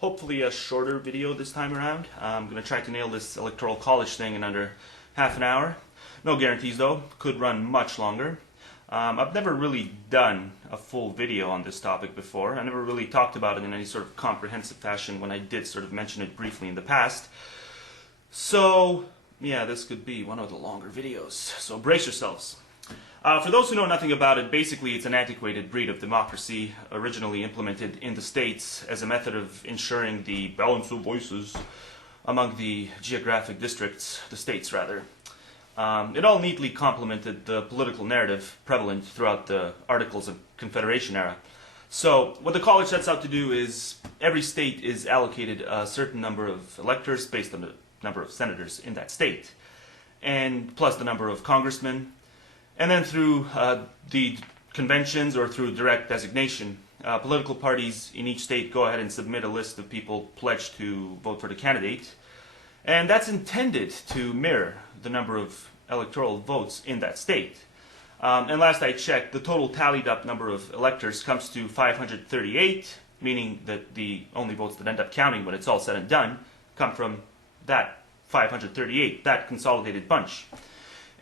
Hopefully a shorter video this time around. I'm going to try to nail this electoral college thing in under half an hour. No guarantees though, could run much longer. I've never really done a full video on this topic before. I never really talked about it in any sort of comprehensive fashion when I did sort of mention it briefly in the past. So, yeah, this could be one of the longer videos. So brace yourselves. For those who know nothing about it, basically it's an antiquated breed of democracy originally implemented in the states as a method of ensuring the balance of voices among the geographic districts, the states rather. It all neatly complemented the political narrative prevalent throughout the Articles of Confederation era. So what the college sets out to do is every state is allocated a certain number of electors based on the number of senators in that state, and plus the number of congressmen. And then through the conventions or through direct designation, political parties in each state go ahead and submit a list of people pledged to vote for the candidate. And that's intended to mirror the number of electoral votes in that state. And last I checked, the total tallied up number of electors comes to 538, meaning that the only votes that end up counting when it's all said and done come from that 538, that consolidated bunch.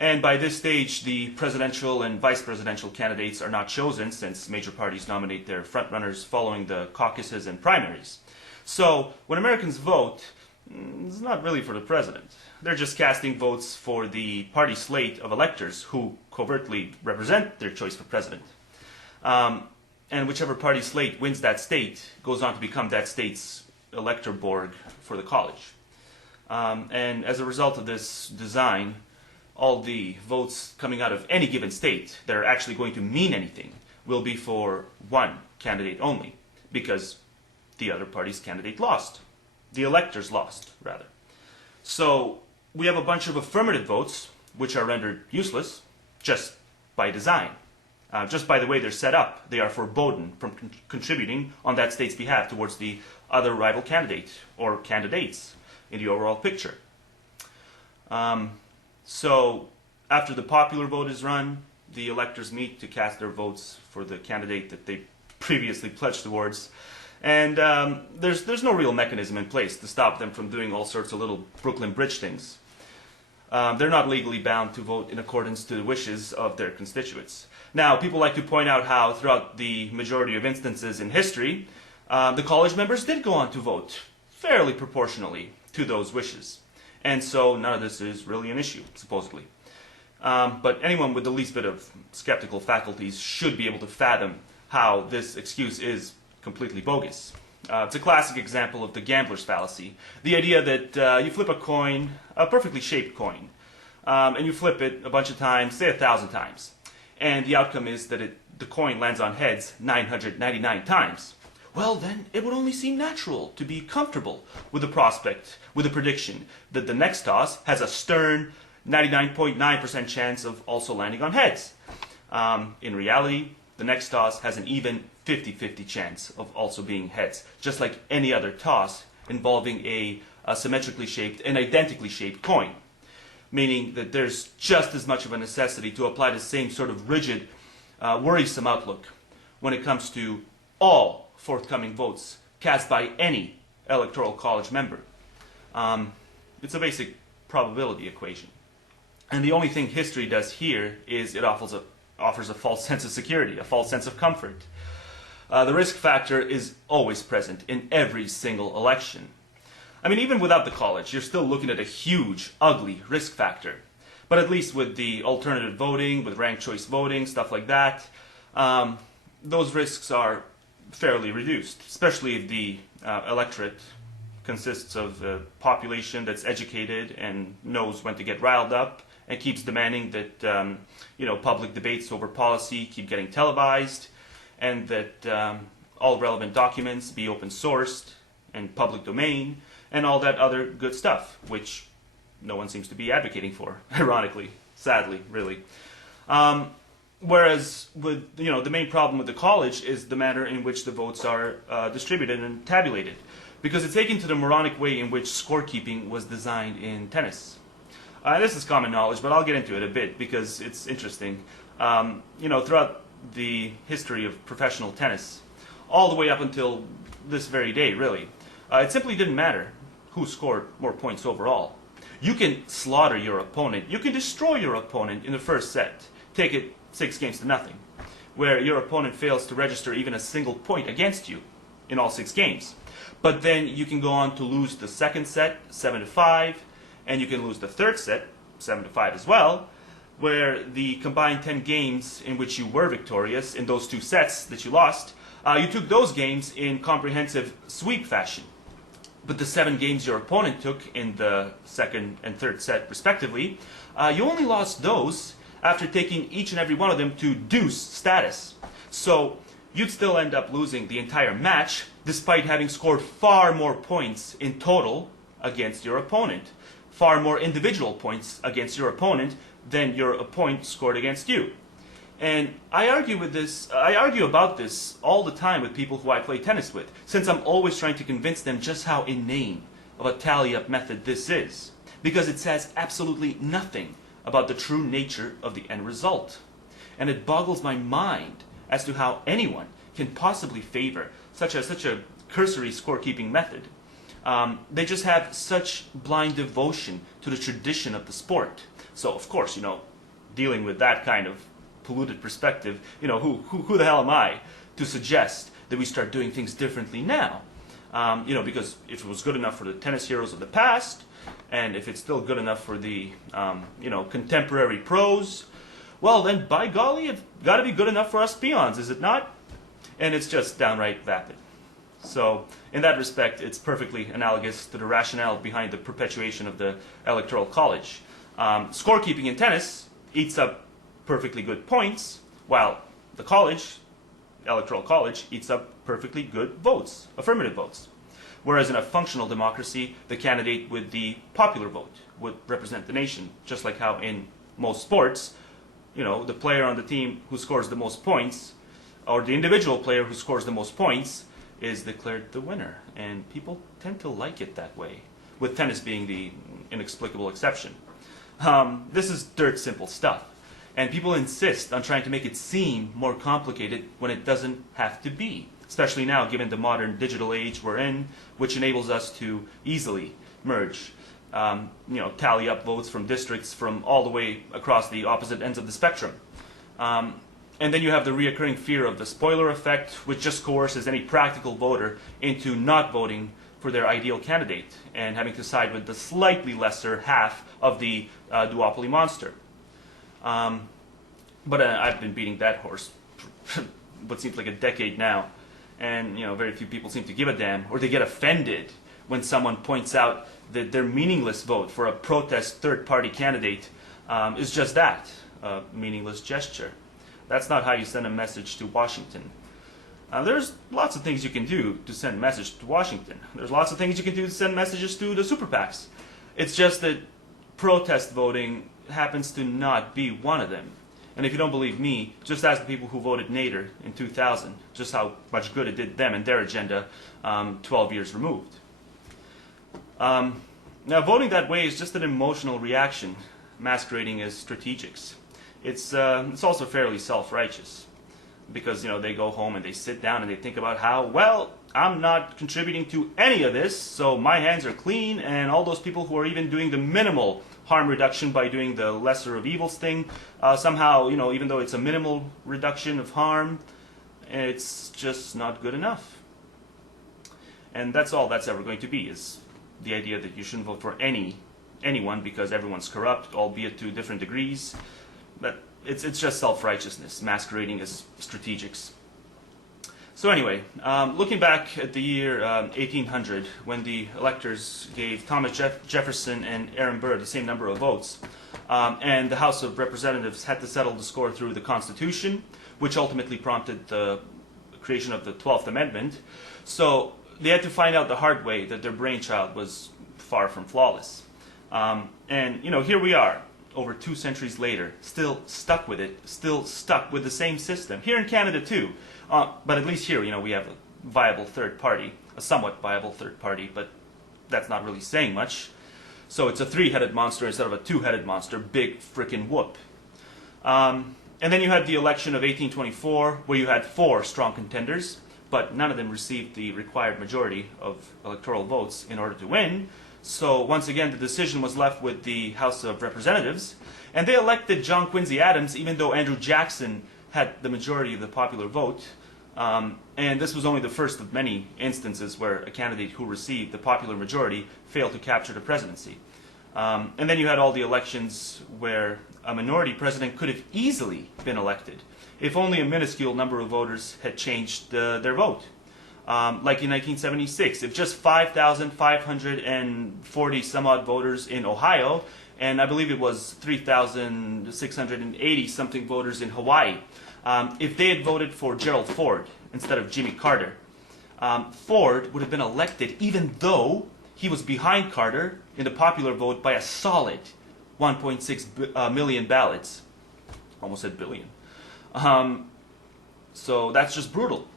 And by this stage, the presidential and vice presidential candidates are not chosen, since major parties nominate their frontrunners following the caucuses and primaries. So when Americans vote, it's not really for the president. They're just casting votes for the party slate of electors who covertly represent their choice for president. And whichever party slate wins that state goes on to become that state's elector board for the college. And as a result of this design, all the votes coming out of any given state that are actually going to mean anything will be for one candidate only, because the other party's candidate lost. The electors lost, rather. So we have a bunch of affirmative votes, which are rendered useless just by design. Just by the way they're set up, they are forbidden from contributing on that state's behalf towards the other rival candidate or candidates in the overall picture. So after the popular vote is run, the electors meet to cast their votes for the candidate that they previously pledged towards. And there's no real mechanism in place to stop them from doing all sorts of little Brooklyn Bridge things. They're not legally bound to vote in accordance to the wishes of their constituents. Now, people like to point out how throughout the majority of instances in history, the college members did go on to vote fairly proportionally to those wishes. And so none of this is really an issue, supposedly. But anyone with the least bit of skeptical faculties should be able to fathom how this excuse is completely bogus. It's a classic example of the gambler's fallacy. The idea that you flip a coin, a perfectly shaped coin, and you flip it a bunch of times, say 1,000 times. And the outcome is that the coin lands on heads 999 times. Well, then it would only seem natural to be comfortable with the prospect, with the prediction that the next toss has a stern 99.9% chance of also landing on heads. In reality, the next toss has an even 50-50 chance of also being heads, just like any other toss involving a symmetrically shaped and identically shaped coin, meaning that there's just as much of a necessity to apply the same sort of rigid, worrisome outlook when it comes to all forthcoming votes cast by any electoral college member. It's a basic probability equation. And the only thing history does here is it offers a false sense of security, a false sense of comfort. The risk factor is always present in every single election. I mean, even without the college, you're still looking at a huge, ugly risk factor. But at least with the alternative voting, with ranked choice voting, stuff like that, those risks are fairly reduced, especially if the electorate consists of a population that's educated and knows when to get riled up and keeps demanding that public debates over policy keep getting televised, and that all relevant documents be open sourced and public domain, and all that other good stuff, which no one seems to be advocating for, ironically, sadly, really. Whereas with the main problem with the college is the manner in which the votes are distributed and tabulated, because it's taken to the moronic way in which scorekeeping was designed in tennis. This is common knowledge, but I'll get into it a bit because it's interesting. Throughout the history of professional tennis, all the way up until this very day, really, It simply didn't matter who scored more points overall. You can slaughter your opponent. You can destroy your opponent in the first set. Take it 6-0, where your opponent fails to register even a single point against you in all 6 games. But then you can go on to lose the second set, 7-5, and you can lose the third set, 7-5 as well, where the combined 10 games in which you were victorious in those 2 sets that you lost, you took those games in comprehensive sweep fashion. But the 7 games your opponent took in the second and third set respectively, you only lost those after taking each and every one of them to deuce status. So you'd still end up losing the entire match despite having scored far more points in total against your opponent. Far more individual points against your opponent than your opponent scored against you. And I argue about this all the time with people who I play tennis with, since I'm always trying to convince them just how inane of a tally-up method this is, because it says absolutely nothing about the true nature of the end result. And it boggles my mind as to how anyone can possibly favor such a cursory scorekeeping method. They just have such blind devotion to the tradition of the sport. So, of course, dealing with that kind of polluted perspective, who the hell am I to suggest that we start doing things differently now? Because if it was good enough for the tennis heroes of the past, and if it's still good enough for the, contemporary pros, well, then, by golly, it's got to be good enough for us peons, is it not? And it's just downright vapid. So, in that respect, it's perfectly analogous to the rationale behind the perpetuation of the Electoral College. Scorekeeping in tennis eats up perfectly good points, while the college, Electoral College, eats up perfectly good votes, affirmative votes. Whereas in a functional democracy, the candidate with the popular vote would represent the nation, just like how in most sports, the player on the team who scores the most points, or the individual player who scores the most points, is declared the winner. And people tend to like it that way, with tennis being the inexplicable exception. This is dirt simple stuff, and people insist on trying to make it seem more complicated when it doesn't have to be, especially now given the modern digital age we're in, which enables us to easily merge, tally up votes from districts from all the way across the opposite ends of the spectrum. And then you have the reoccurring fear of the spoiler effect, which just coerces any practical voter into not voting for their ideal candidate and having to side with the slightly lesser half of the duopoly monster. But I've been beating that horse for what seems like a decade now, and very few people seem to give a damn, or they get offended when someone points out that their meaningless vote for a protest third-party candidate is just that, a meaningless gesture. That's not how you send a message to Washington. There's lots of things you can do to send a message to Washington. There's lots of things you can do to send messages to the super PACs. It's just that protest voting happens to not be one of them. And if you don't believe me, just ask the people who voted Nader in 2000, just how much good it did them and their agenda 12 years removed. Now, voting that way is just an emotional reaction masquerading as strategics. It's also fairly self-righteous, because they go home and they sit down and they think about how, well, I'm not contributing to any of this, so my hands are clean, and all those people who are even doing the minimal harm reduction by doing the lesser of evils thing, somehow, even though it's a minimal reduction of harm, it's just not good enough. And that's all that's ever going to be, is the idea that you shouldn't vote for anyone because everyone's corrupt, albeit to different degrees. But it's just self-righteousness masquerading as strategics. So anyway, looking back at the year 1800, when the electors gave Thomas Jefferson and Aaron Burr the same number of votes, and the House of Representatives had to settle the score through the Constitution, which ultimately prompted the creation of the 12th Amendment. So they had to find out the hard way that their brainchild was far from flawless. And here we are, over 2 centuries later, still stuck with it, still stuck with the same system. Here in Canada too, but at least here, we have a viable third party, a somewhat viable third party, but that's not really saying much. So it's a 3-headed monster instead of a 2-headed monster, big frickin' whoop. And then you had the election of 1824, where you had 4 strong contenders, but none of them received the required majority of electoral votes in order to win. So once again, the decision was left with the House of Representatives, and they elected John Quincy Adams, even though Andrew Jackson had the majority of the popular vote. And this was only the first of many instances where a candidate who received the popular majority failed to capture the presidency. And then you had all the elections where a minority president could have easily been elected if only a minuscule number of voters had changed their vote. Like in 1976, if just 5,540 some odd voters in Ohio, and I believe it was 3,680 something voters in Hawaii, if they had voted for Gerald Ford instead of Jimmy Carter, Ford would have been elected even though he was behind Carter in the popular vote by a solid 1.6 million ballots. Almost said billion. So that's just brutal.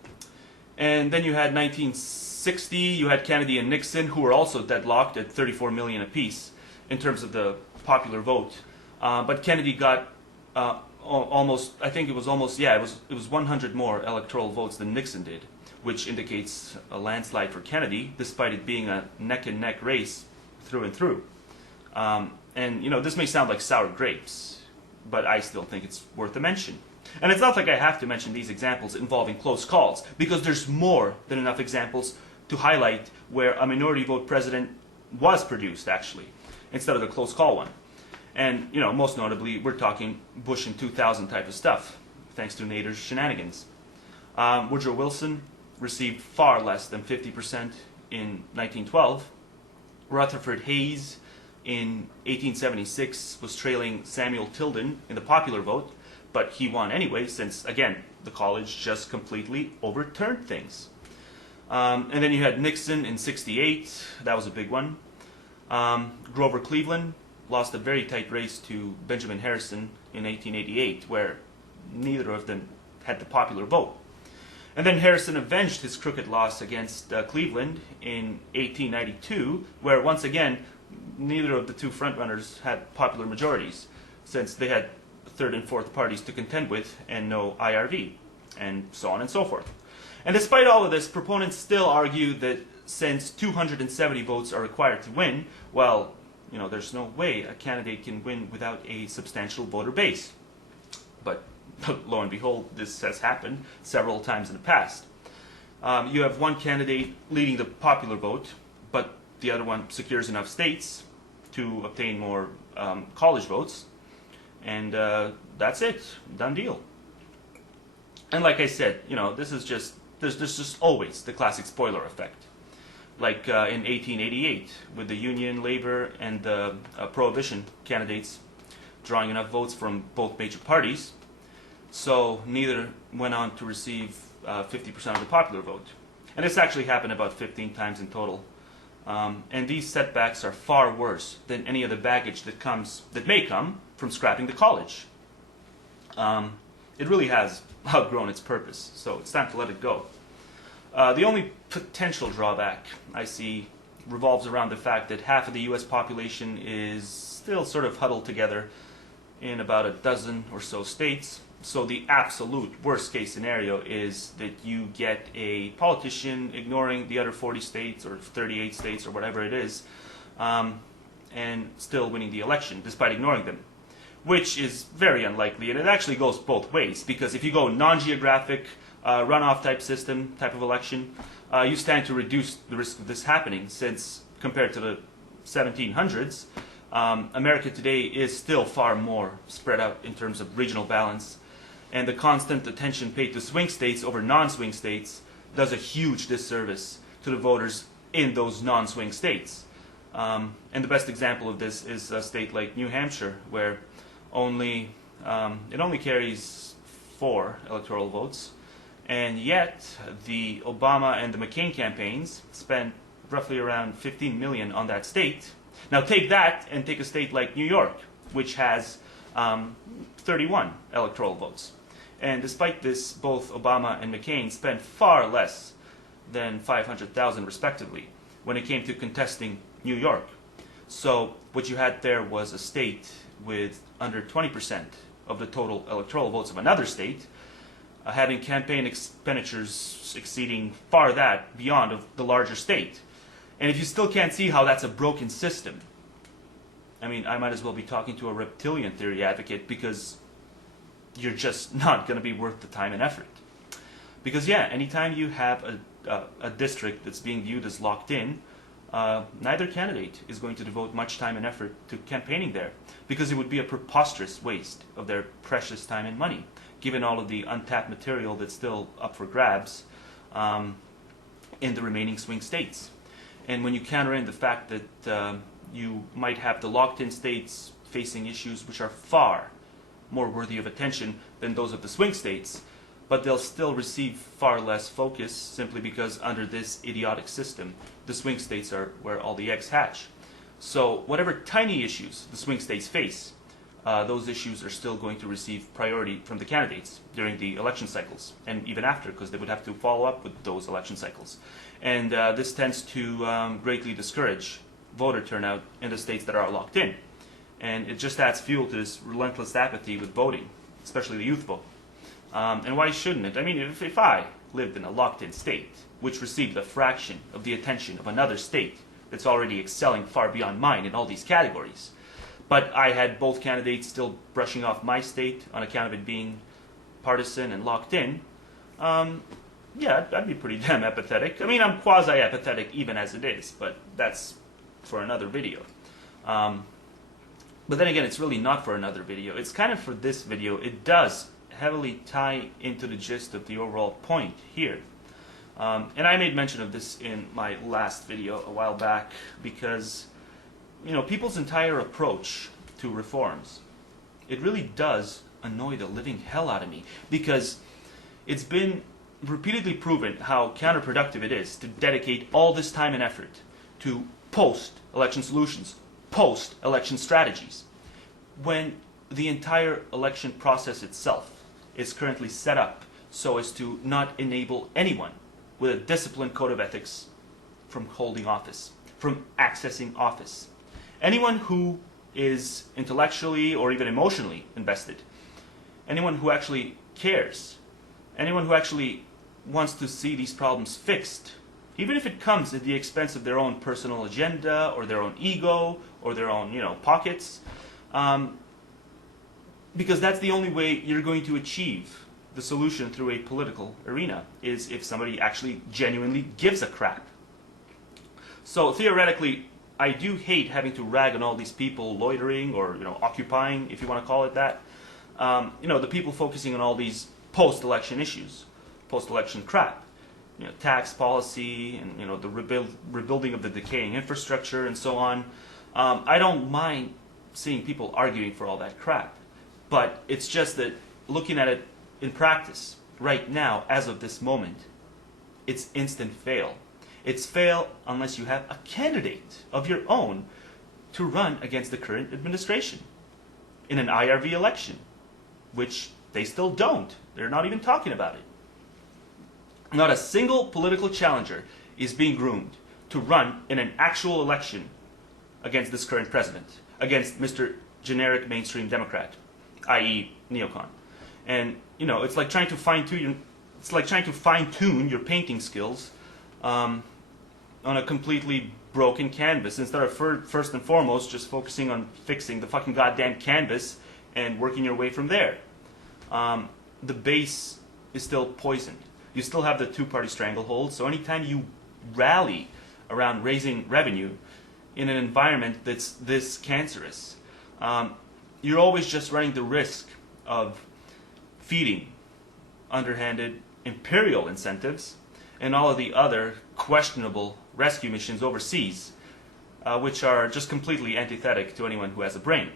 And then you had 1960, you had Kennedy and Nixon, who were also deadlocked at 34 million apiece in terms of the popular vote. But Kennedy got almost, I think it was almost, yeah, it was 100 more electoral votes than Nixon did, which indicates a landslide for Kennedy, despite it being a neck-and-neck race through and through. And, you know, this may sound like sour grapes, but I still think it's worth a mention. And it's not like I have to mention these examples involving close calls, because there's more than enough examples to highlight where a minority vote president was produced, actually, instead of the close call one. And, you know, most notably, we're talking Bush in 2000 type of stuff, thanks to Nader's shenanigans. Woodrow Wilson received far less than 50% in 1912. Rutherford Hayes in 1876 was trailing Samuel Tilden in the popular vote, but he won anyway since, again, the college just completely overturned things. And then you had Nixon in 68. That was a big one. Grover Cleveland lost a very tight race to Benjamin Harrison in 1888, where neither of them had the popular vote. And then Harrison avenged his crooked loss against Cleveland in 1892, where once again, neither of the two frontrunners had popular majorities, since they had third and fourth parties to contend with and no IRV, and so on and so forth. And despite all of this, proponents still argue that since 270 votes are required to win, well, you know, there's no way a candidate can win without a substantial voter base. But lo and behold, this has happened several times in the past. You have one candidate leading the popular vote, but the other one secures enough states to obtain more college votes, and that's it, done deal. And like I said, you know, this is just, there's just always the classic spoiler effect. Like in 1888, with the Union, Labor, and the Prohibition candidates drawing enough votes from both major parties, so neither went on to receive 50% of the popular vote. And this actually happened about 15 times in total. And these setbacks are far worse than any of the baggage that may come from scrapping the college. It really has outgrown its purpose, so it's time to let it go. The only potential drawback I see revolves around the fact that half of the U.S. population is still sort of huddled together in about a dozen or so states. So the absolute worst case scenario is that you get a politician ignoring the other 40 states or 38 states or whatever it is, and still winning the election despite ignoring them, which is very unlikely. And it actually goes both ways, because if you go non-geographic runoff type system, type of election, you stand to reduce the risk of this happening, since compared to the 1700s, America today is still far more spread out in terms of regional balance. And the constant attention paid to swing states over non-swing states does a huge disservice to the voters in those non-swing states. And the best example of this is a state like New Hampshire, where it only carries 4 electoral votes, and yet the Obama and the McCain campaigns spent roughly around $15 million on that state. Now take that and take a state like New York, which has 31 electoral votes. And despite this, both Obama and McCain spent far less than $500,000 respectively when it came to contesting New York. So what you had there was a state with under 20% of the total electoral votes of another state, having campaign expenditures exceeding far that beyond of the larger state. And if you still can't see how that's a broken system, I mean, I might as well be talking to a reptilian theory advocate, because you're just not going to be worth the time and effort. Because yeah, anytime you have a district that's being viewed as locked in, neither candidate is going to devote much time and effort to campaigning there, because it would be a preposterous waste of their precious time and money, given all of the untapped material that's still up for grabs in the remaining swing states. And when you counter in the fact that you might have the locked-in states facing issues which are far more worthy of attention than those of the swing states, but they'll still receive far less focus simply because under this idiotic system, the swing states are where all the eggs hatch. So whatever tiny issues the swing states face, those issues are still going to receive priority from the candidates during the election cycles, and even after, because they would have to follow up with those election cycles. And this tends to greatly discourage voter turnout in the states that are locked in. And it just adds fuel to this relentless apathy with voting, especially the youth vote. And why shouldn't it? I mean, if I lived in a locked-in state, which received a fraction of the attention of another state that's already excelling far beyond mine in all these categories, but I had both candidates still brushing off my state on account of it being partisan and locked in, yeah, I'd be pretty damn apathetic. I mean, I'm quasi-apathetic even as it is, but that's for another video. But then again, it's really not for another video. It's kind of for this video. It does heavily tie into the gist of the overall point here. And I made mention of this in my last video a while back, because, you know, people's entire approach to reforms, it really does annoy the living hell out of me, because it's been repeatedly proven how counterproductive it is to dedicate all this time and effort to post-election solutions, post-election strategies, when the entire election process itself is currently set up so as to not enable anyone with a disciplined code of ethics from holding office, from accessing office. Anyone who is intellectually or even emotionally invested, anyone who actually cares, anyone who actually wants to see these problems fixed, even if it comes at the expense of their own personal agenda or their own ego or their own, pockets, because that's the only way you're going to achieve the solution through a political arena, is if somebody actually genuinely gives a crap. So theoretically, I do hate having to rag on all these people loitering or occupying, if you want to call it that. The people focusing on all these post-election issues, post-election crap, tax policy and the rebuilding of the decaying infrastructure and so on. I don't mind seeing people arguing for all that crap, but it's just that looking at it in practice right now, as of this moment, it's instant fail. It's fail unless you have a candidate of your own to run against the current administration in an IRV election, which they still don't. They're not even talking about it. Not a single political challenger is being groomed to run in an actual election against this current president, against Mr. Generic Mainstream Democrat, i.e. neocon. And it's like trying to fine-tune your painting skills on a completely broken canvas, instead of first and foremost just focusing on fixing the fucking goddamn canvas and working your way from there. The base is still poisoned. You still have the two-party stranglehold, so anytime you rally around raising revenue in an environment that's this cancerous, you're always just running the risk of feeding underhanded imperial incentives and all of the other questionable rescue missions overseas, which are just completely antithetic to anyone who has a brain.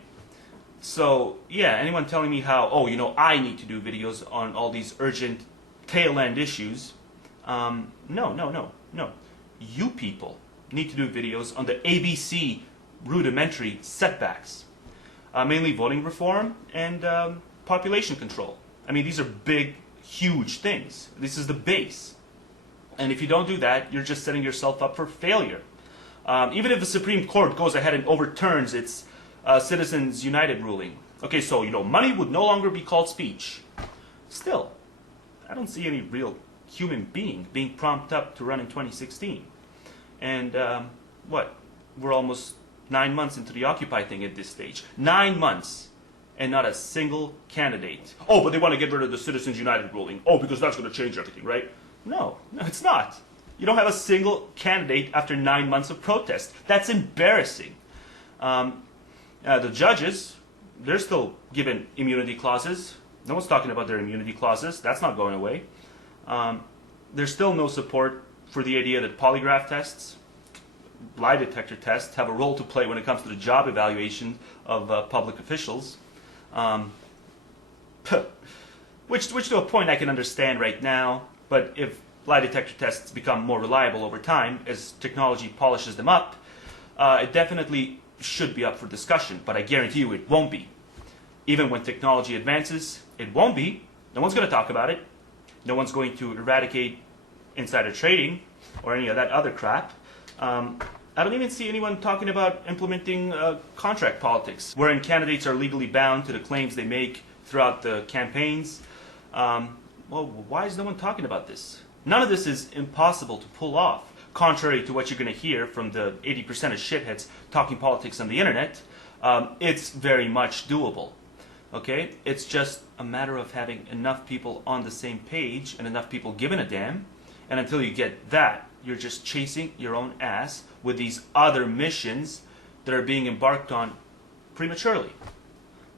So, yeah, anyone telling me how, I need to do videos on all these urgent tail-end issues, no. You people need to do videos on the ABC rudimentary setbacks, mainly voting reform and population control. I mean, these are big, huge things. This is the base. And if you don't do that, you're just setting yourself up for failure. Even if the Supreme Court goes ahead and overturns its Citizens United ruling. Okay, so, money would no longer be called speech. Still, I don't see any real human being being prompted up to run in 2016. And we're almost 9 months into the Occupy thing at this stage. 9 months, and not a single candidate. Oh, but they want to get rid of the Citizens United ruling. Oh, because that's going to change everything, right? No, it's not. You don't have a single candidate after 9 months of protest. That's embarrassing. The judges, they're still given immunity clauses. No one's talking about their immunity clauses. That's not going away. There's still no support for the idea that polygraph tests, lie detector tests, have a role to play when it comes to the job evaluation of public officials. Which to a point I can understand right now, but if lie detector tests become more reliable over time as technology polishes them up, it definitely should be up for discussion, but I guarantee you it won't be. Even when technology advances, it won't be. No one's going to talk about it. No one's going to eradicate insider trading or any of that other crap. I don't even see anyone talking about implementing contract politics, wherein candidates are legally bound to the claims they make throughout the campaigns. Well, why is no one talking about this? None of this is impossible to pull off, contrary to what you're going to hear from the 80% of shitheads talking politics on the internet. It's very much doable. Okay? It's just a matter of having enough people on the same page and enough people giving a damn. And until you get that, you're just chasing your own ass with these other missions that are being embarked on prematurely.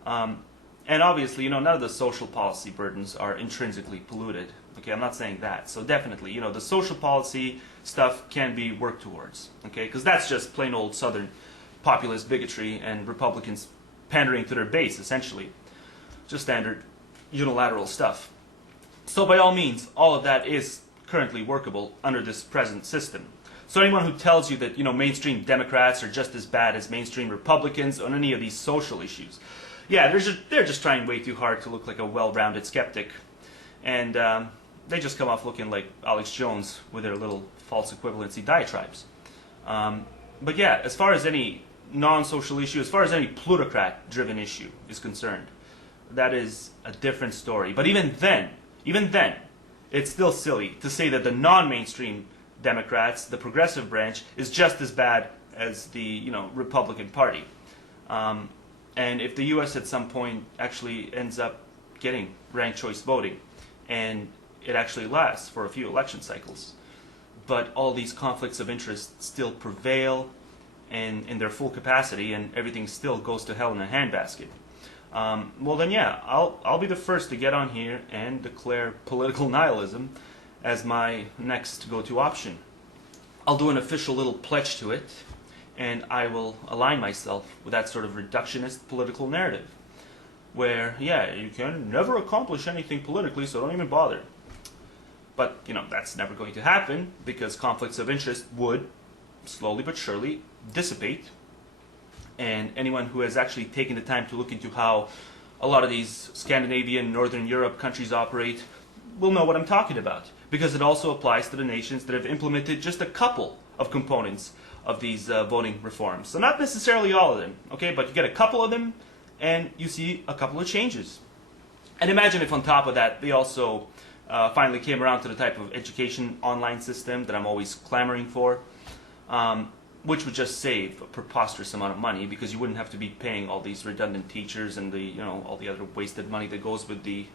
And obviously, none of the social policy burdens are intrinsically polluted. Okay, I'm not saying that. So definitely, the social policy stuff can be worked towards. Okay, because that's just plain old Southern populist bigotry and Republicans pandering to their base, essentially. Just standard unilateral stuff. So by all means, all of that is currently workable under this present system. So anyone who tells you that mainstream Democrats are just as bad as mainstream Republicans on any of these social issues, yeah, they're just trying way too hard to look like a well-rounded skeptic, and they just come off looking like Alex Jones with their little false equivalency diatribes. But yeah, as far as any non-social issue, as far as any plutocrat-driven issue is concerned, that is a different story. But even then, it's still silly to say that the non-mainstream Democrats, the progressive branch, is just as bad as the Republican Party. And if the U.S. at some point actually ends up getting ranked choice voting, and it actually lasts for a few election cycles, but all these conflicts of interest still prevail and in their full capacity, and everything still goes to hell in a handbasket, well then yeah, I'll be the first to get on here and declare political nihilism as my next go-to option. I'll do an official little pledge to it, and I will align myself with that sort of reductionist political narrative, where, yeah, you can never accomplish anything politically, so don't even bother. But, that's never going to happen, because conflicts of interest would, slowly but surely, dissipate. And anyone who has actually taken the time to look into how a lot of these Scandinavian, Northern Europe countries operate will know what I'm talking about, because it also applies to the nations that have implemented just a couple of components of these voting reforms. So not necessarily all of them, okay, but you get a couple of them and you see a couple of changes. And imagine if on top of that they also finally came around to the type of education online system that I'm always clamoring for, which would just save a preposterous amount of money, because you wouldn't have to be paying all these redundant teachers and the all the other wasted money that goes with the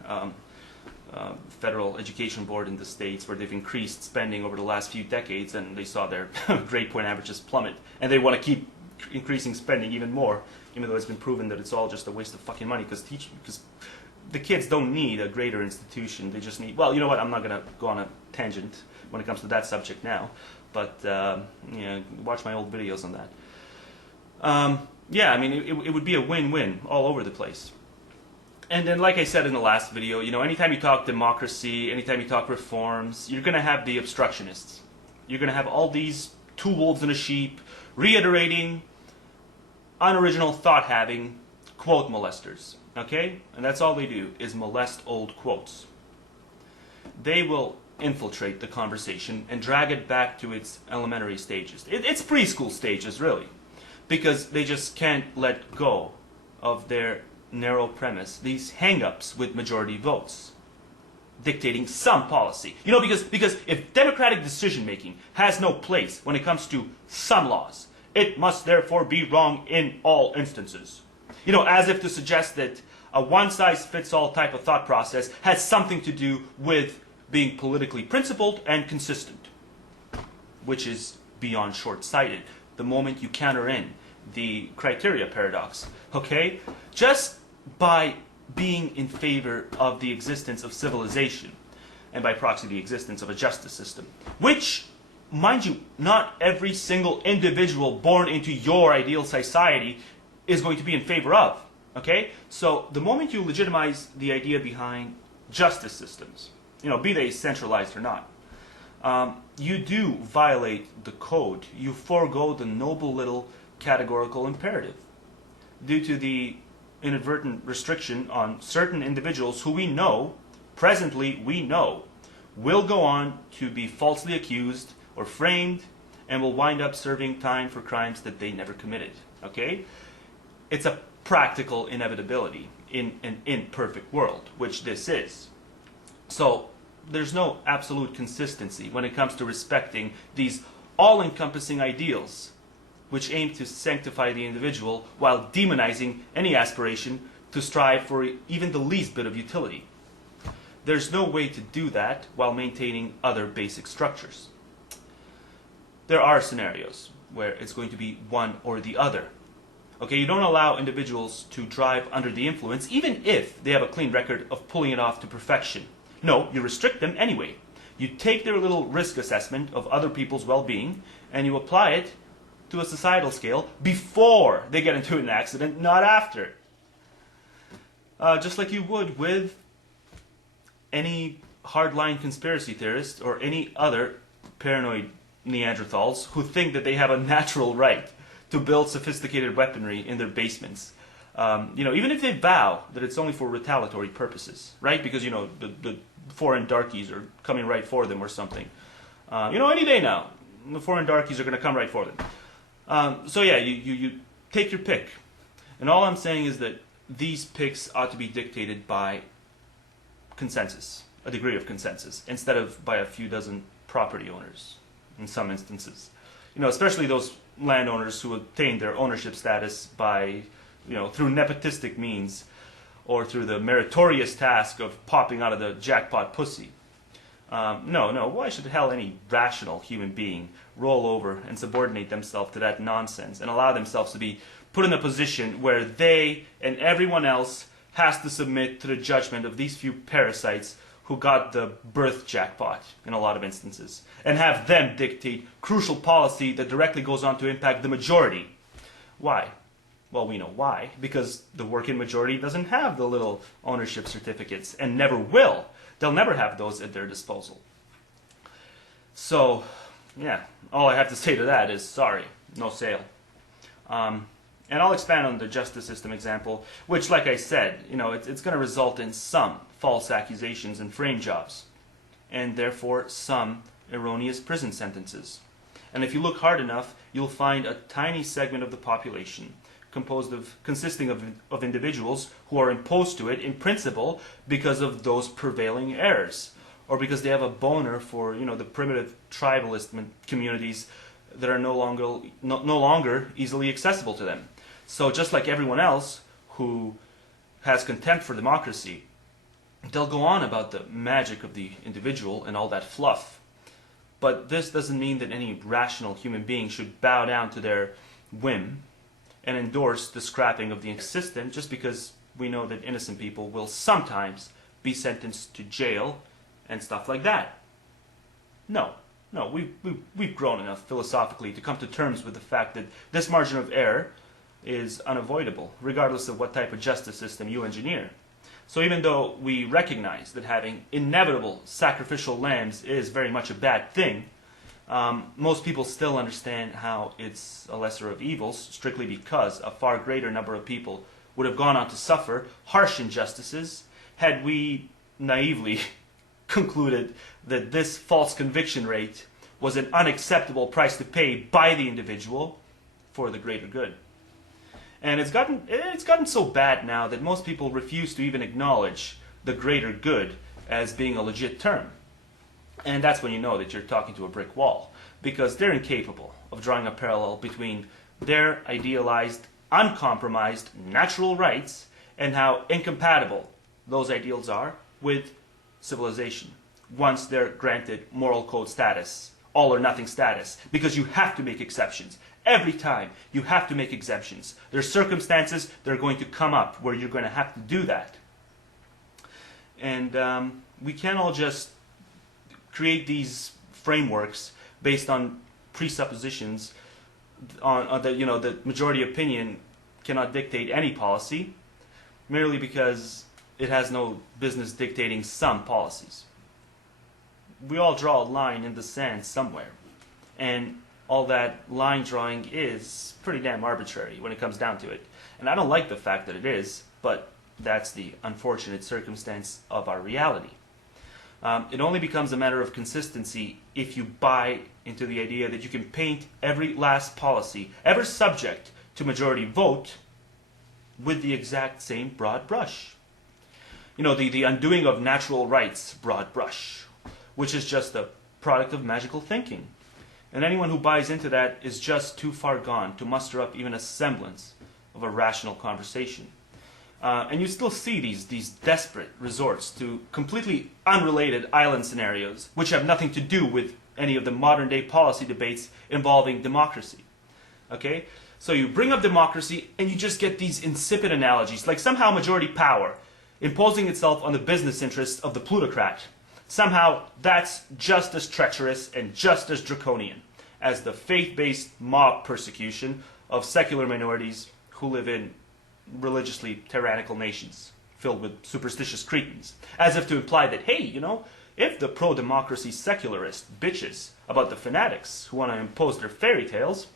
Federal Education Board in the States, where they've increased spending over the last few decades, and they saw their grade point averages plummet, and they want to keep increasing spending even more, even though it's been proven that it's all just a waste of fucking money, because the kids don't need a greater institution. They just need, well, you know what, I'm not going to go on a tangent when it comes to that subject now, but watch my old videos on that. Yeah, I mean, it would be a win-win all over the place. And then, like I said in the last video, anytime you talk democracy, anytime you talk reforms, you're going to have the obstructionists. You're going to have all these two wolves and a sheep reiterating unoriginal thought-having quote molesters. Okay? And that's all they do, is molest old quotes. They will infiltrate the conversation and drag it back to its elementary stages. It's preschool stages, really. Because they just can't let go of their narrow premise, these hang-ups with majority votes. dictating some policy. You know, because if democratic decision-making has no place when it comes to some laws, it must therefore be wrong in all instances. You know, as if to suggest that a one-size-fits-all type of thought process has something to do with being politically principled and consistent, which is beyond short-sighted. The moment you counter in the criteria paradox, okay? Just by being in favor of the existence of civilization, and by proxy the existence of a justice system, which, mind you, not every single individual born into your ideal society is going to be in favor of, okay? So the moment you legitimize the idea behind justice systems, you know, be they centralized or not, you do violate the code. You forego the noble little categorical imperative due to the inadvertent restriction on certain individuals who we know, presently we know, will go on to be falsely accused or framed and will wind up serving time for crimes that they never committed, okay? It's a practical inevitability in an imperfect world, which this is. So there's no absolute consistency when it comes to respecting these all-encompassing ideals which aim to sanctify the individual while demonizing any aspiration to strive for even the least bit of utility. There's no way to do that while maintaining other basic structures. There are scenarios where it's going to be one or the other. Okay, you don't allow individuals to drive under the influence, even if they have a clean record of pulling it off to perfection. No, you restrict them anyway. You take their little risk assessment of other people's well-being and you apply it to a societal scale before they get into an accident, not after. Just like you would with any hardline conspiracy theorist or any other paranoid Neanderthals who think that they have a natural right to build sophisticated weaponry in their basements. You know, even if they vow that it's only for retaliatory purposes, right? Because, you know, the foreign darkies are coming right for them or something. You know, any day now, the foreign darkies are going to come right for them. So yeah, you take your pick. And all I'm saying is that these picks ought to be dictated by consensus, a degree of consensus, instead of by a few dozen property owners in some instances. You know, especially those landowners who obtain their ownership status by, you know, through nepotistic means or through the meritorious task of popping out of the jackpot pussy. No, why should hell any rational human being roll over and subordinate themselves to that nonsense and allow themselves to be put in a position where they and everyone else has to submit to the judgment of these few parasites who got the birth jackpot in a lot of instances, and have them dictate crucial policy that directly goes on to impact the majority. Why? Well, we know why. Because the working majority doesn't have the little ownership certificates, and never will. They'll never have those at their disposal. So, yeah, all I have to say to that is sorry, no sale. And I'll expand on the justice system example, which, like I said, you know, it's going to result in some false accusations and frame jobs, and therefore some erroneous prison sentences. And if you look hard enough, you'll find a tiny segment of the population consisting of individuals who are imposed to it in principle because of those prevailing errors, or because they have a boner for, you know, the primitive tribalist communities that are no longer easily accessible to them. So just like everyone else who has contempt for democracy, they'll go on about the magic of the individual and all that fluff. But this doesn't mean that any rational human being should bow down to their whim and endorse the scrapping of the system just because we know that innocent people will sometimes be sentenced to jail and stuff like that. No, we've grown enough philosophically to come to terms with the fact that this margin of error is unavoidable, regardless of what type of justice system you engineer. So even though we recognize that having inevitable sacrificial lambs is very much a bad thing, most people still understand how it's a lesser of evils, strictly because a far greater number of people would have gone on to suffer harsh injustices had we naively concluded that this false conviction rate was an unacceptable price to pay by the individual for the greater good. And it's gotten so bad now that most people refuse to even acknowledge the greater good as being a legit term. And that's when you know that you're talking to a brick wall, because they're incapable of drawing a parallel between their idealized, uncompromised natural rights and how incompatible those ideals are with civilization once they're granted moral code status, all or nothing status, because you have to make exceptions. Every time you have to make exceptions. There's circumstances that are going to come up where you're going to have to do that. And we can't all just create these frameworks based on presuppositions on the, the majority opinion cannot dictate any policy merely because it has no business dictating some policies. We all draw a line in the sand somewhere, and all that line drawing is pretty damn arbitrary when it comes down to it. And I don't like the fact that it is, but that's the unfortunate circumstance of our reality. It only becomes a matter of consistency if you buy into the idea that you can paint every last policy ever subject to majority vote with the exact same broad brush. The undoing of natural rights broad brush, which is just a product of magical thinking. And anyone who buys into that is just too far gone to muster up even a semblance of a rational conversation. And you still see these desperate resorts to completely unrelated island scenarios, which have nothing to do with any of the modern day policy debates involving democracy. Okay? So you bring up democracy and you just get these insipid analogies, like somehow majority power imposing itself on the business interests of the plutocrat. Somehow that's just as treacherous and just as draconian as the faith-based mob persecution of secular minorities who live in religiously tyrannical nations filled with superstitious cretins, as if to imply that, hey, if the pro-democracy secularist bitches about the fanatics who want to impose their fairy tales,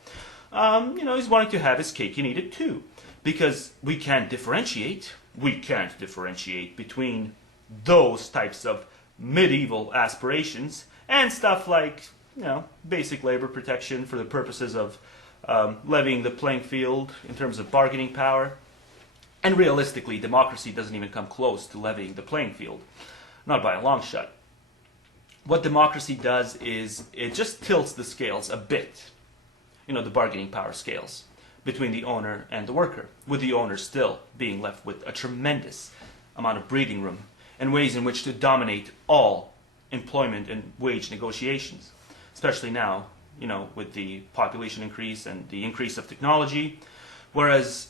he's wanting to have his cake and eat it too, because we can't differentiate between those types of medieval aspirations and stuff like, basic labor protection for the purposes of leveling the playing field in terms of bargaining power. And realistically, democracy doesn't even come close to leveling the playing field, not by a long shot. What democracy does is it just tilts the scales a bit, the bargaining power scales, between the owner and the worker, with the owner still being left with a tremendous amount of breathing room and ways in which to dominate all employment and wage negotiations, especially now, with the population increase and the increase of technology, whereas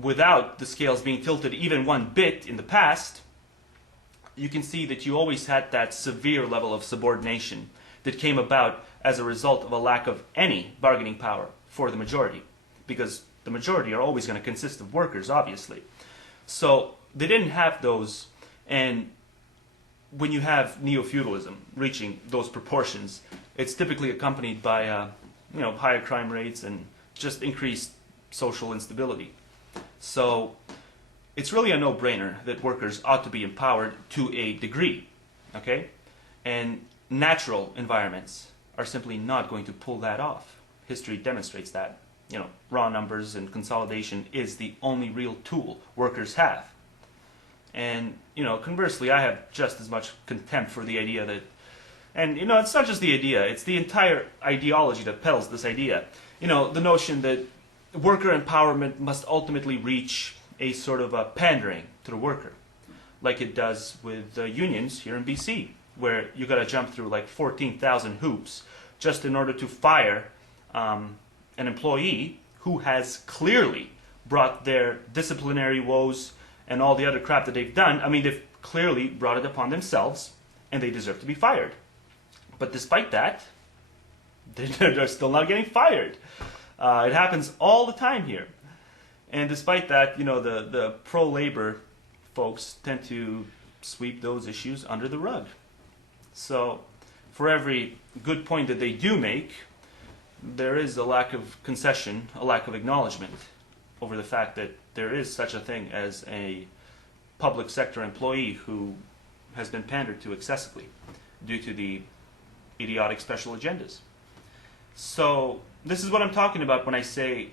without the scales being tilted even one bit in the past, you can see that you always had that severe level of subordination that came about as a result of a lack of any bargaining power for the majority, because the majority are always going to consist of workers, obviously. So they didn't have those, and when you have neo-feudalism reaching those proportions, it's typically accompanied by higher crime rates and just increased social instability. So it's really a no-brainer that workers ought to be empowered to a degree, okay? And natural environments are simply not going to pull that off. History demonstrates that. Raw numbers and consolidation is the only real tool workers have. And, conversely, I have just as much contempt for the idea that, and, it's not just the idea, it's the entire ideology that peddles this idea. The notion that worker empowerment must ultimately reach a sort of a pandering to the worker, like it does with unions here in BC, where you got to jump through like 14,000 hoops just in order to fire an employee who has clearly brought their disciplinary woes and all the other crap that they've done. I mean, they've clearly brought it upon themselves, and they deserve to be fired. But despite that, they're still not getting fired. It happens all the time here. And despite that, the pro-labor folks tend to sweep those issues under the rug. So for every good point that they do make, there is a lack of concession, a lack of acknowledgement over the fact that there is such a thing as a public sector employee who has been pandered to excessively due to the idiotic special agendas. So this is what I'm talking about when I say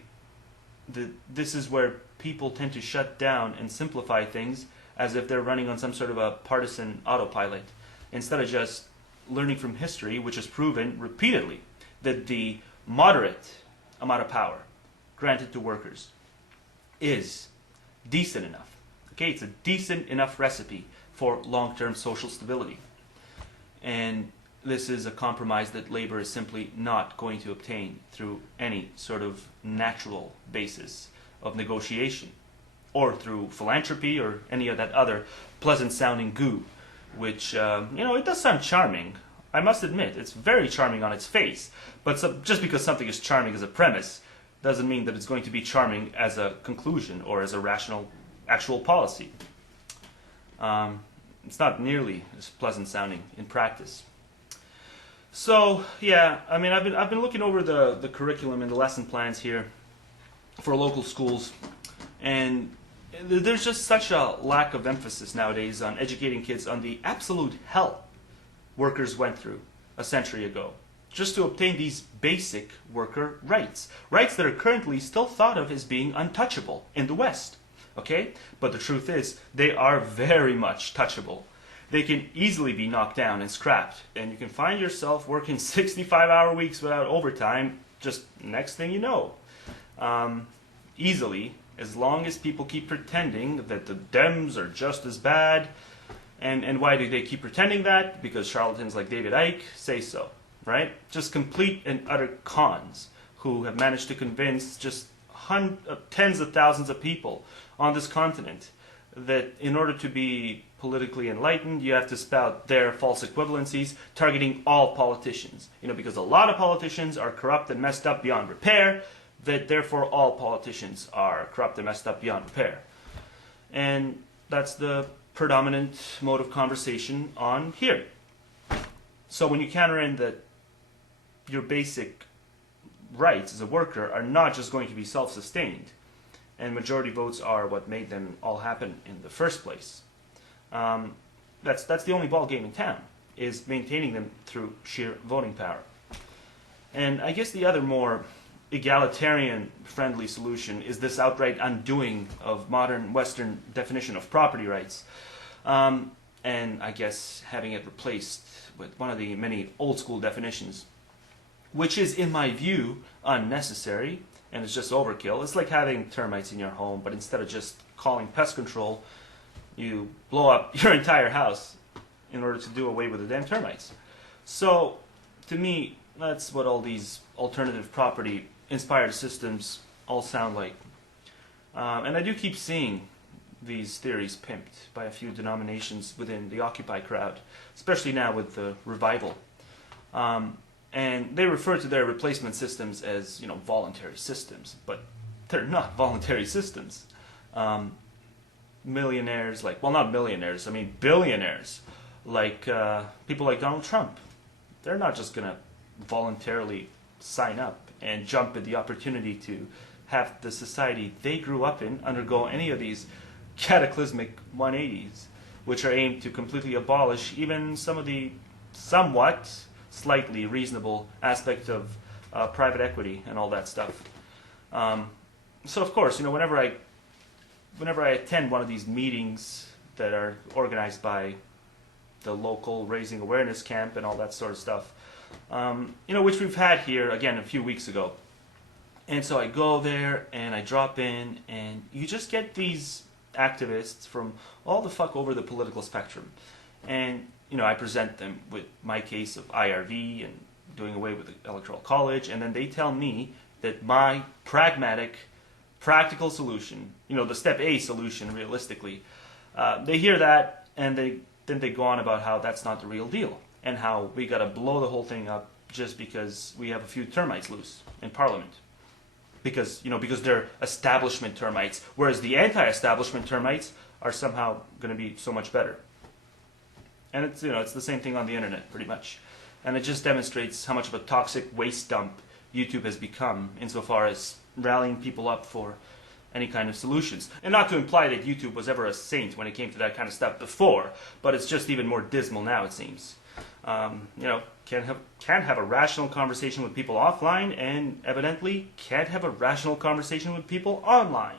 that this is where people tend to shut down and simplify things as if they're running on some sort of a partisan autopilot, instead of just learning from history, which has proven repeatedly that the moderate amount of power granted to workers is decent enough. Okay, it's a decent enough recipe for long-term social stability. And this is a compromise that labor is simply not going to obtain through any sort of natural basis of negotiation, or through philanthropy or any of that other pleasant-sounding goo, which, it does sound charming. I must admit, it's very charming on its face, but just because something is charming as a premise doesn't mean that it's going to be charming as a conclusion or as a rational actual policy. It's not nearly as pleasant sounding in practice. So yeah, I mean, I've been looking over the curriculum and the lesson plans here for local schools, and there's just such a lack of emphasis nowadays on educating kids on the absolute hell workers went through a century ago just to obtain these basic worker rights that are currently still thought of as being untouchable in the West. Okay? But the truth is, they are very much touchable. They can easily be knocked down and scrapped, and you can find yourself working 65-hour weeks without overtime just next thing you know. Easily, as long as people keep pretending that the Dems are just as bad. And why do they keep pretending that? Because charlatans like David Icke say so, right? Just complete and utter cons who have managed to convince just tens of thousands of people on this continent that in order to be politically enlightened, you have to spout their false equivalencies, targeting all politicians. Because a lot of politicians are corrupt and messed up beyond repair, that therefore all politicians are corrupt and messed up beyond repair. And that's the predominant mode of conversation on here. So when you counter in that your basic rights as a worker are not just going to be self-sustained, and majority votes are what made them all happen in the first place, that's the only ball game in town, is maintaining them through sheer voting power. And I guess the other more egalitarian-friendly solution is this outright undoing of modern Western definition of property rights, and I guess having it replaced with one of the many old-school definitions, which is, in my view, unnecessary, and it's just overkill. It's like having termites in your home, but instead of just calling pest control, you blow up your entire house in order to do away with the damn termites. So, to me, that's what all these alternative property-inspired systems all sound like. And I do keep seeing these theories pimped by a few denominations within the Occupy crowd, especially now with the revival. And they refer to their replacement systems as, voluntary systems, but they're not voluntary systems. Millionaires, not millionaires, billionaires, people like Donald Trump, they're not just going to voluntarily sign up and jump at the opportunity to have the society they grew up in undergo any of these cataclysmic 180s, which are aimed to completely abolish even some of the somewhat slightly reasonable aspect of private equity and all that stuff. So of course, whenever I attend one of these meetings that are organized by the local raising awareness camp and all that sort of stuff, which we've had here again a few weeks ago. And so I go there and I drop in, and you just get these activists from all the fuck over the political spectrum. And, I present them with my case of IRV and doing away with the Electoral College, and then they tell me that my pragmatic, practical solution, the step A solution realistically, they hear that and then they go on about how that's not the real deal, and how we got to blow the whole thing up just because we have a few termites loose in Parliament. Because they're establishment termites, whereas the anti-establishment termites are somehow going to be so much better. And it's the same thing on the internet, pretty much. And it just demonstrates how much of a toxic waste dump YouTube has become insofar as rallying people up for any kind of solutions. And not to imply that YouTube was ever a saint when it came to that kind of stuff before, but it's just even more dismal now, it seems. Can't have a rational conversation with people offline, and evidently can't have a rational conversation with people online.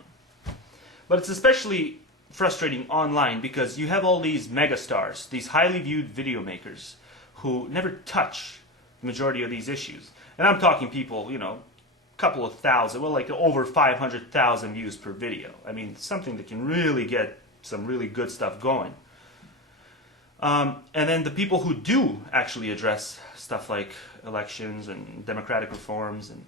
But it's especially frustrating online because you have all these megastars, these highly viewed video makers who never touch the majority of these issues. And I'm talking people, couple of thousand, well, like over 500,000 views per video. I mean, something that can really get some really good stuff going. And then the people who do actually address stuff like elections and democratic reforms and,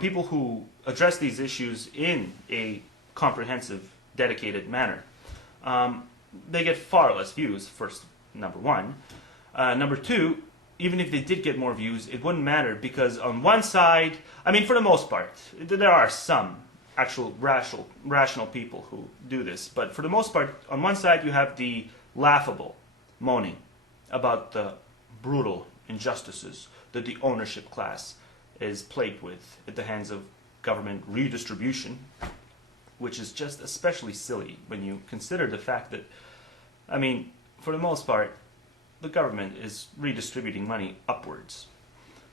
people who address these issues in a comprehensive, dedicated manner, they get far less views, number one. Number two, even if they did get more views, it wouldn't matter because on one side, I mean, for the most part, there are some actual rational people who do this, but for the most part, on one side you have the laughable moaning about the brutal injustices that the ownership class is plagued with at the hands of government redistribution, which is just especially silly when you consider the fact that, I mean, for the most part, the government is redistributing money upwards.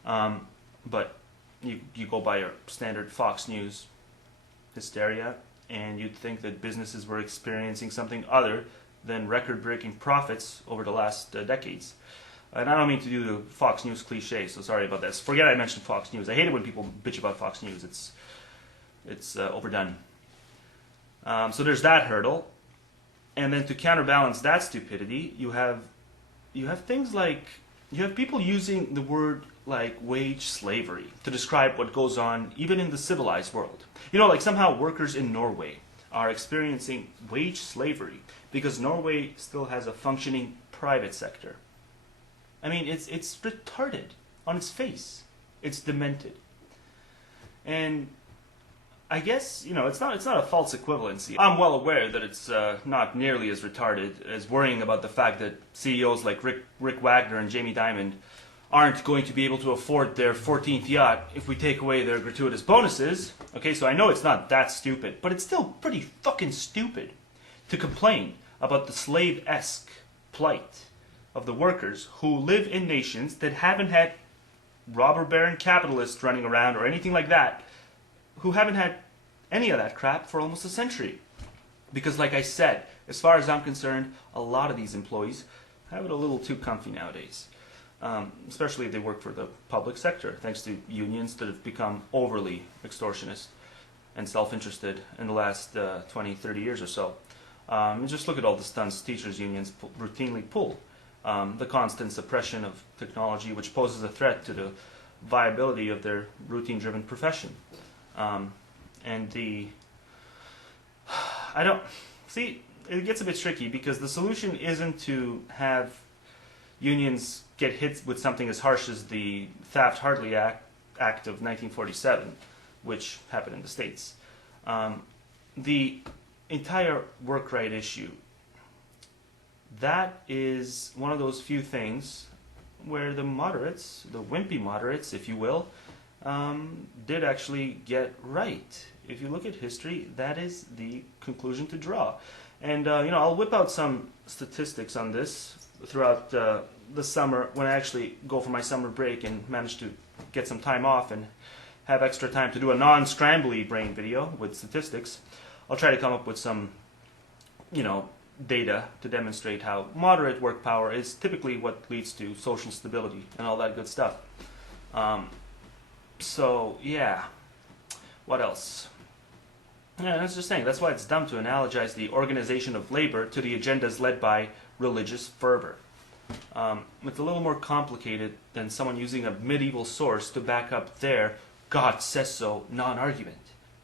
But you go by your standard Fox News hysteria, and you'd think that businesses were experiencing something other than record-breaking profits over the last decades. And I don't mean to do the Fox News cliche, so sorry about this. Forget I mentioned Fox News. I hate it when people bitch about Fox News. It's overdone. So there's that hurdle. And then to counterbalance that stupidity, you have things like, you have people using the word like wage slavery to describe what goes on even in the civilized world. Like somehow workers in Norway are experiencing wage slavery because Norway still has a functioning private sector. I mean, it's retarded on its face. It's demented. And I guess, it's not a false equivalency. I'm well aware that it's not nearly as retarded as worrying about the fact that CEOs like Rick Wagner and Jamie Dimon aren't going to be able to afford their 14th yacht if we take away their gratuitous bonuses. Okay, so I know it's not that stupid, but it's still pretty fucking stupid to complain about the slave-esque plight of the workers who live in nations that haven't had robber baron capitalists running around or anything like that, who haven't had any of that crap for almost a century. Because like I said, as far as I'm concerned, a lot of these employees have it a little too comfy nowadays. Especially if they work for the public sector, thanks to unions that have become overly extortionist and self-interested in the last 20, 30 years or so. Just look at all the stunts teachers' unions routinely pull. The constant suppression of technology, which poses a threat to the viability of their routine-driven profession. It gets a bit tricky because the solution isn't to have unions get hit with something as harsh as the Taft-Hartley Act of 1947, which happened in the States. The entire work right issue, that is one of those few things where the moderates, the wimpy moderates, if you will, did actually get right. If you look at history, that is the conclusion to draw. And, I'll whip out some statistics on this throughout the summer when I actually go for my summer break and manage to get some time off and have extra time to do a non-scrambly brain video with statistics. I'll try to come up with some, data to demonstrate how moderate work power is typically what leads to social stability and all that good stuff. So, yeah. What else? Yeah, that's just saying. That's why it's dumb to analogize the organization of labor to the agendas led by religious fervor. It's a little more complicated than someone using a medieval source to back up their God says so non-argument,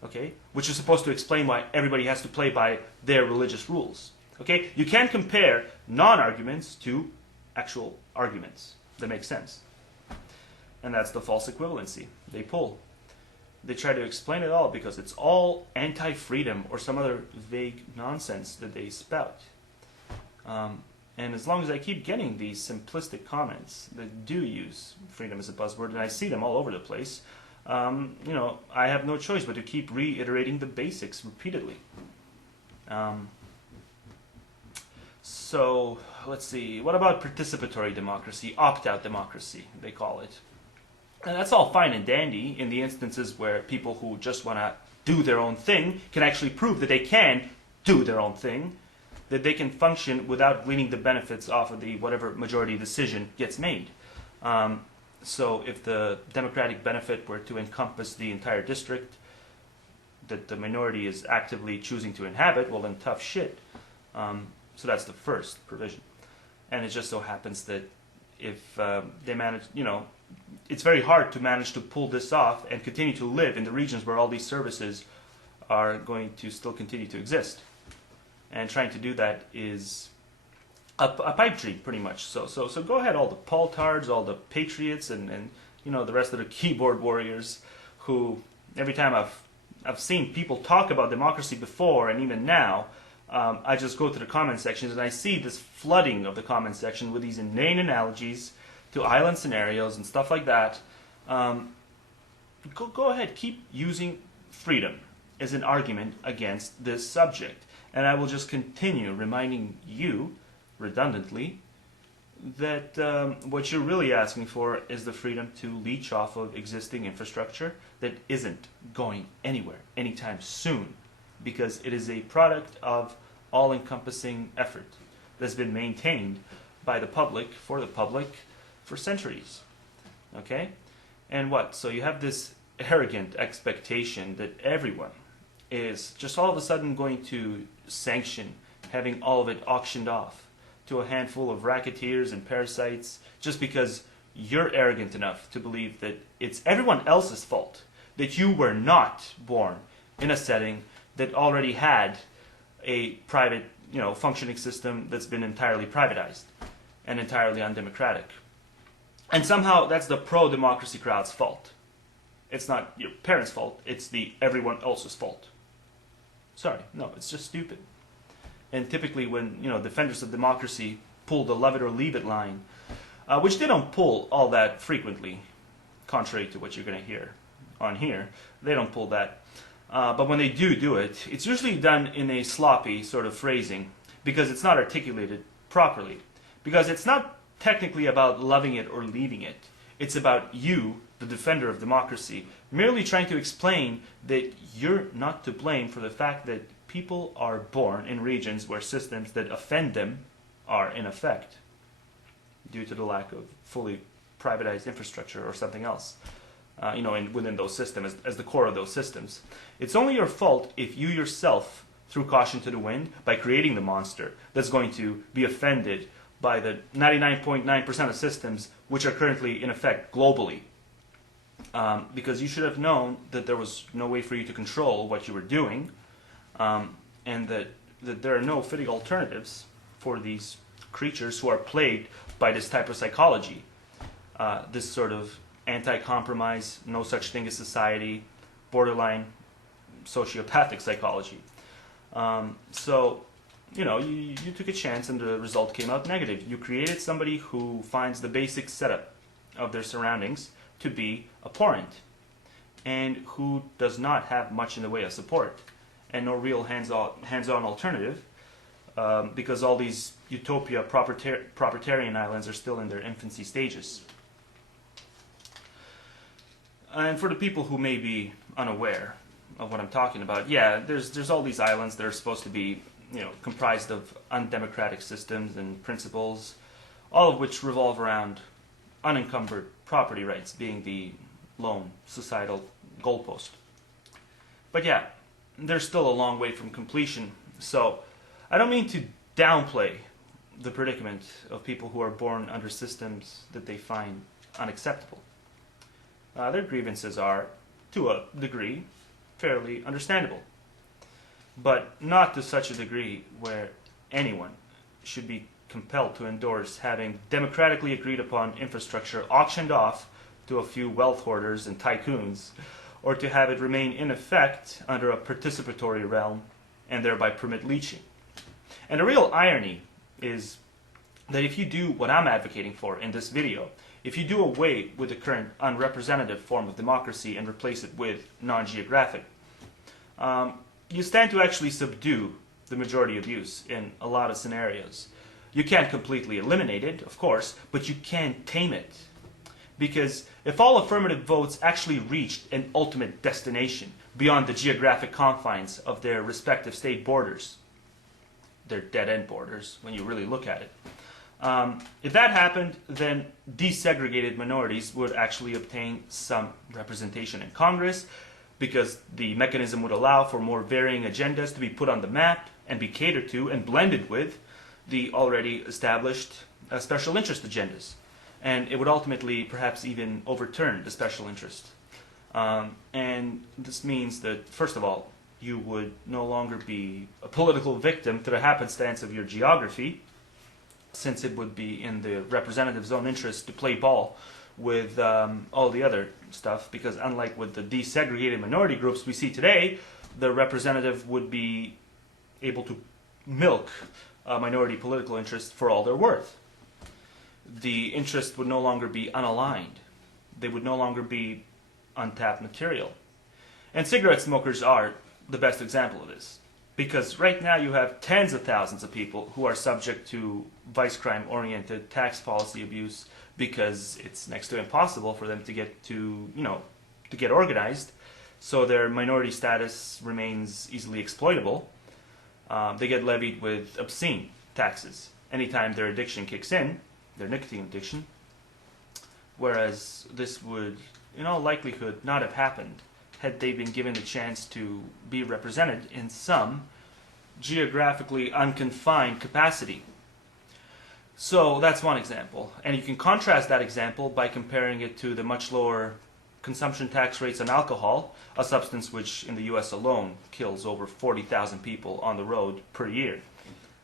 okay? Which is supposed to explain why everybody has to play by their religious rules, okay? You can't compare non-arguments to actual arguments that make sense. And that's the false equivalency they pull. They try to explain it all because it's all anti-freedom or some other vague nonsense that they spout. And as long as I keep getting these simplistic comments that do use freedom as a buzzword, and I see them all over the place, I have no choice but to keep reiterating the basics repeatedly. So, let's see. What about participatory democracy, opt-out democracy, they call it? And that's all fine and dandy in the instances where people who just want to do their own thing can actually prove that they can do their own thing. that they can function without gleaning the benefits off of the whatever majority decision gets made. So if the democratic benefit were to encompass the entire district that the minority is actively choosing to inhabit, well then tough shit. So that's the first provision. And it just so happens that if they manage, it's very hard to manage to pull this off and continue to live in the regions where all these services are going to still continue to exist. And trying to do that is a pipe dream, pretty much. So go ahead, all the Paul-tards, all the patriots, and the rest of the keyboard warriors, who every time I've seen people talk about democracy before and even now, I just go to the comment sections and I see this flooding of the comment section with these inane analogies to island scenarios and stuff like that. Go ahead, keep using freedom as an argument against this subject. And I will just continue reminding you, redundantly, that what you're really asking for is the freedom to leech off of existing infrastructure that isn't going anywhere anytime soon, because it is a product of all-encompassing effort that's been maintained by the public for centuries. Okay? And what? So you have this arrogant expectation that everyone is just all of a sudden going to sanction having all of it auctioned off to a handful of racketeers and parasites just because you're arrogant enough to believe that it's everyone else's fault that you were not born in a setting that already had a private, functioning system that's been entirely privatized and entirely undemocratic. And somehow that's the pro-democracy crowd's fault. It's not your parents' fault, it's the everyone else's fault. Sorry, no, it's just stupid. And typically when, defenders of democracy pull the love it or leave it line, which they don't pull all that frequently, contrary to what you're going to hear on here, they don't pull that. But when they do it, it's usually done in a sloppy sort of phrasing because it's not articulated properly. Because it's not technically about loving it or leaving it. It's about you, the defender of democracy, merely trying to explain that you're not to blame for the fact that people are born in regions where systems that offend them are in effect due to the lack of fully privatized infrastructure or something else. Within those systems, as the core of those systems. It's only your fault if you yourself threw caution to the wind by creating the monster that's going to be offended by the 99.9% of systems which are currently in effect globally. Because you should have known that there was no way for you to control what you were doing, and that there are no fitting alternatives for these creatures who are plagued by this type of psychology, this sort of anti-compromise, no such thing as society, borderline sociopathic psychology. You took a chance and the result came out negative. You created somebody who finds the basic setup of their surroundings to be abhorrent and who does not have much in the way of support and no real hands-on alternative because all these utopia proprietarian islands are still in their infancy stages. And for the people who may be unaware of what I'm talking about, yeah, there's all these islands that are supposed to be, comprised of undemocratic systems and principles, all of which revolve around unencumbered property rights being the lone societal goalpost. But yeah, they're still a long way from completion, so I don't mean to downplay the predicament of people who are born under systems that they find unacceptable. Their grievances are, to a degree, fairly understandable, but not to such a degree where anyone should be compelled to endorse having democratically agreed upon infrastructure auctioned off to a few wealth hoarders and tycoons, or to have it remain in effect under a participatory realm and thereby permit leeching. And the real irony is that if you do what I'm advocating for in this video, if you do away with the current unrepresentative form of democracy and replace it with non-geographic, you stand to actually subdue the majority of use in a lot of scenarios. You can't completely eliminate it, of course, but you can tame it. Because if all affirmative votes actually reached an ultimate destination beyond the geographic confines of their respective state borders, they're dead-end borders when you really look at it. If that happened, then desegregated minorities would actually obtain some representation in Congress, because the mechanism would allow for more varying agendas to be put on the map and be catered to and blended with the already established special interest agendas. And it would ultimately perhaps even overturn the special interest. And this means that, first of all, you would no longer be a political victim to the happenstance of your geography, since it would be in the representative's own interest to play ball with all the other stuff, because unlike with the desegregated minority groups we see today, the representative would be able to milk minority political interests for all they're worth. The interest would no longer be unaligned. They would no longer be untapped material. And cigarette smokers are the best example of this, because right now you have tens of thousands of people who are subject to vice crime-oriented tax policy abuse, because it's next to impossible for them to get organized, so their minority status remains easily exploitable. They get levied with obscene taxes anytime their addiction kicks in, their nicotine addiction, whereas this would, in all likelihood, not have happened had they been given the chance to be represented in some geographically unconfined capacity. So that's one example, and you can contrast that example by comparing it to the much lower consumption tax rates on alcohol, a substance which in the US alone kills over 40,000 people on the road per year.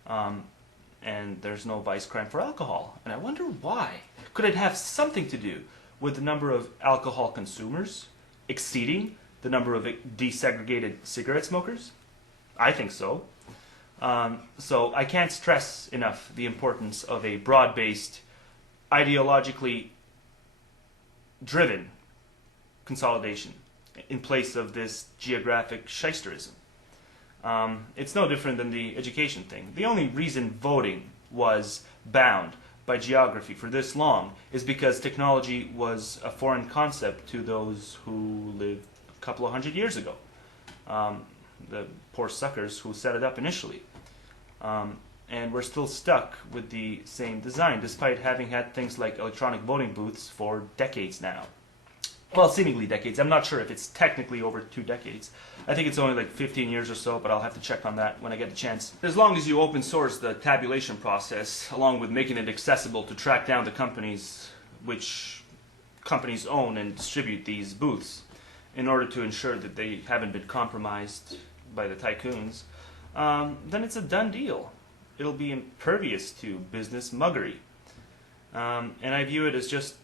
And there's no vice crime for alcohol. And I wonder why. Could it have something to do with the number of alcohol consumers exceeding the number of desegregated cigarette smokers? I think so. So I can't stress enough the importance of a broad-based, ideologically driven consolidation in place of this geographic shysterism. It's no different than the education thing. The only reason voting was bound by geography for this long is because technology was a foreign concept to those who lived a couple of hundred years ago. The poor suckers who set it up initially. And we're still stuck with the same design, despite having had things like electronic voting booths for decades now. Well, seemingly decades. I'm not sure if it's technically over 2 decades. I think it's only like 15 years or so, but I'll have to check on that when I get a chance. As long as you open source the tabulation process, along with making it accessible to track down the companies which companies own and distribute these booths, in order to ensure that they haven't been compromised by the tycoons, then it's a done deal. It'll be impervious to business muggery. And I view it as just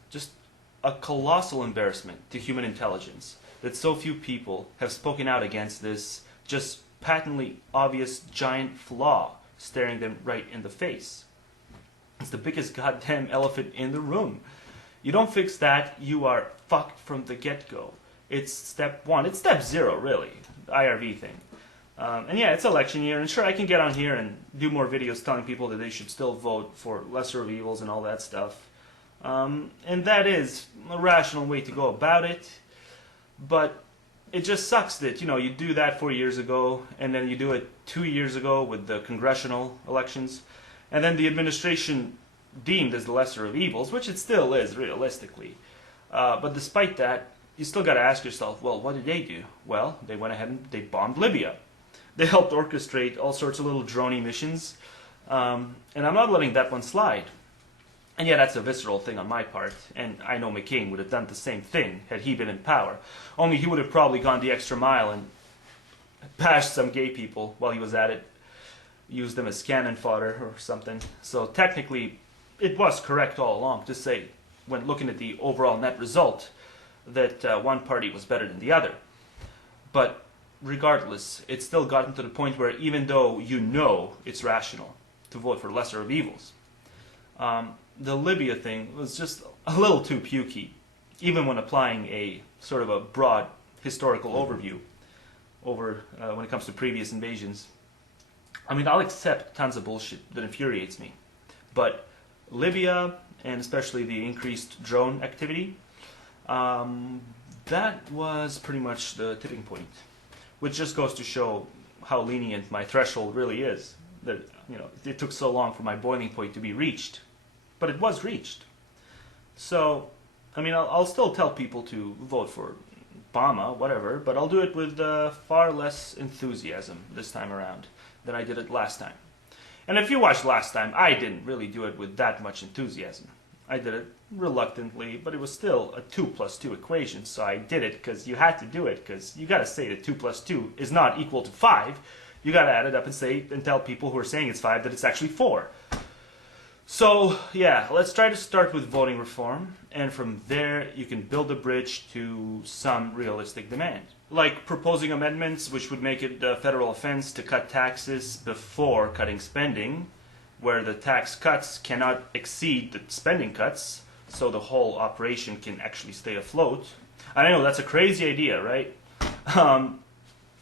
a colossal embarrassment to human intelligence that so few people have spoken out against this just patently obvious giant flaw staring them right in the face. It's the biggest goddamn elephant in the room. You don't fix that, you are fucked from the get-go. It's step 1. It's step 0, really. The IRV thing. And yeah, it's election year, and sure, I can get on here and do more videos telling people that they should still vote for lesser of evils and all that stuff. And that is a rational way to go about it. But it just sucks that, you do that 4 years ago, and then you do it 2 years ago with the congressional elections, and then the administration deemed as the lesser of evils, which it still is, realistically. But despite that, you still got to ask yourself, well, what did they do? Well, they went ahead and they bombed Libya. They helped orchestrate all sorts of little drony missions, and I'm not letting that one slide. And yeah, that's a visceral thing on my part, and I know McCain would have done the same thing had he been in power. Only he would have probably gone the extra mile and bashed some gay people while he was at it, used them as cannon fodder or something. So technically, it was correct all along to say, when looking at the overall net result, that one party was better than the other. But regardless, it's still gotten to the point where even though you know it's rational to vote for lesser of evils, the Libya thing was just a little too pukey, even when applying a sort of a broad historical overview over when it comes to previous invasions. I mean, I'll accept tons of bullshit that infuriates me, but Libya, and especially the increased drone activity, that was pretty much the tipping point, which just goes to show how lenient my threshold really is. that, it took so long for my boiling point to be reached. But it was reached. So, I mean, I'll still tell people to vote for Obama, whatever, but I'll do it with far less enthusiasm this time around than I did it last time. And if you watched last time, I didn't really do it with that much enthusiasm. I did it reluctantly, but it was still a 2 plus 2 equation, so I did it because you had to do it, because you got to say that 2 plus 2 is not equal to 5. You got to add it up and tell people who are saying it's 5 that it's actually 4. So, yeah, let's try to start with voting reform, and from there you can build a bridge to some realistic demand. Like proposing amendments which would make it a federal offense to cut taxes before cutting spending, where the tax cuts cannot exceed the spending cuts, so the whole operation can actually stay afloat. I know, that's a crazy idea, right? And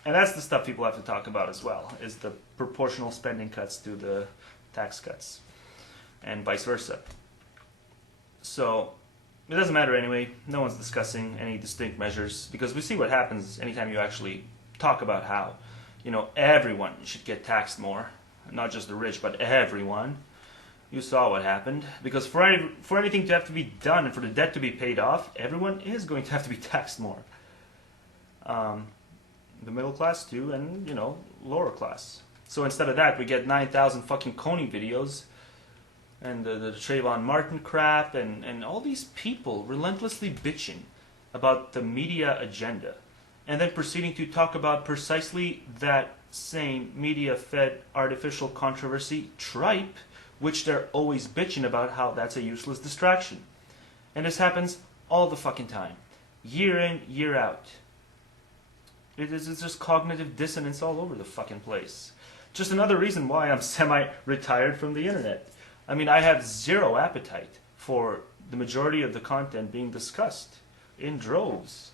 that's the stuff people have to talk about as well, is the proportional spending cuts to the tax cuts, and vice versa. So, it doesn't matter anyway, no one's discussing any distinct measures, because we see what happens anytime you actually talk about how, everyone should get taxed more. Not just the rich, but everyone. You saw what happened. Because for anything to have to be done and for the debt to be paid off, everyone is going to have to be taxed more. The middle class too, and, lower class. So instead of that, we get 9,000 fucking Coney videos, and the Trayvon Martin crap, and all these people relentlessly bitching about the media agenda, and then proceeding to talk about precisely that same media-fed artificial controversy tripe, which they're always bitching about how that's a useless distraction. And this happens all the fucking time. Year in, year out. It's just cognitive dissonance all over the fucking place. Just another reason why I'm semi-retired from the internet. I mean, I have zero appetite for the majority of the content being discussed in droves.